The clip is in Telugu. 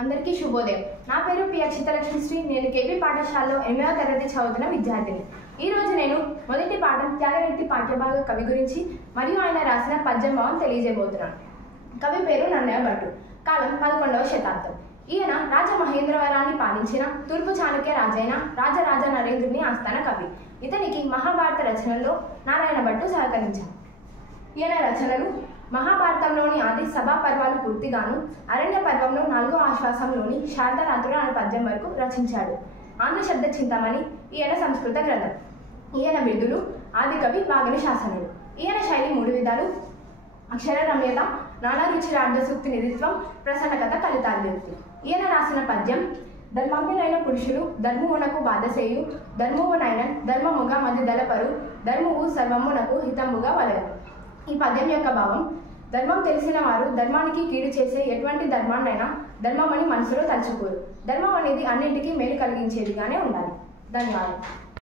అందరికీ శుభోదయం. నా పేరు పి అక్షితలక్ష్మి శ్రీ. నేను కేబీ పాఠశాలలో 8వ తరగతి చదువుతున్న విద్యార్థిని. ఈ రోజు నేను మొదటి పాఠం త్యాగనిత్తి పాఠ్యభాగ కవి గురించి మరియు ఆయన రాసిన పద్యం భావం తెలియజేయబోతున్నాను. కవి పేరు నన్నయ్య భట్టు. కాలం 11వ శతాబ్దం. ఈయన రాజమహేంద్రవరాన్ని పాలించిన తూర్పు చాళుక్య రాజైన రాజరాజ నరేంద్రుని ఆస్థాన కవి. ఇతనికి మహాభారత రచనల్లో నారాయణ భట్టు సహకరించారు. ఈయన రచనలు మహాభారతంలోని ఆది సభా పర్వాలు పూర్తిగాను, అరణ్య పర్వంలో 4వ ఆశ్వాసంలోని శారదరాత్రులు అనే పద్యం వరకు రచించాడు. ఆంధ్ర శబ్ద చింతామణి ఈయన సంస్కృత గ్రంథం. ఈయన బిరుదులు ఆదికవి, వాగని శాసనుడు. ఈయన శైలి 3 విధాలు: అక్షర రమ్యత, నానారుచిరార్థ సూక్తి నిధిత్వం, ప్రసన్నకథ, కలితాల్యుక్తి. ఈయన రాసిన పద్యం: ధర్మాగ్నులైన పురుషులు ధర్మమునకు బాధసేయు, ధర్మమునైన ధర్మముగా మధ్య దళపరు, ధర్మము సర్వమునకు హితముగా వలెను. ఈ పద్యం యొక్క భావం: ధర్మం తెలిసిన వారు ధర్మానికి కీడు చేసే ఎటువంటి ధర్మాన్నైనా ధర్మం అని మనసులో తలుచుకోరు. ధర్మం అనేది అన్నింటికీ మేలు కలిగించేదిగానే ఉండాలి. ధన్యవాదాలు.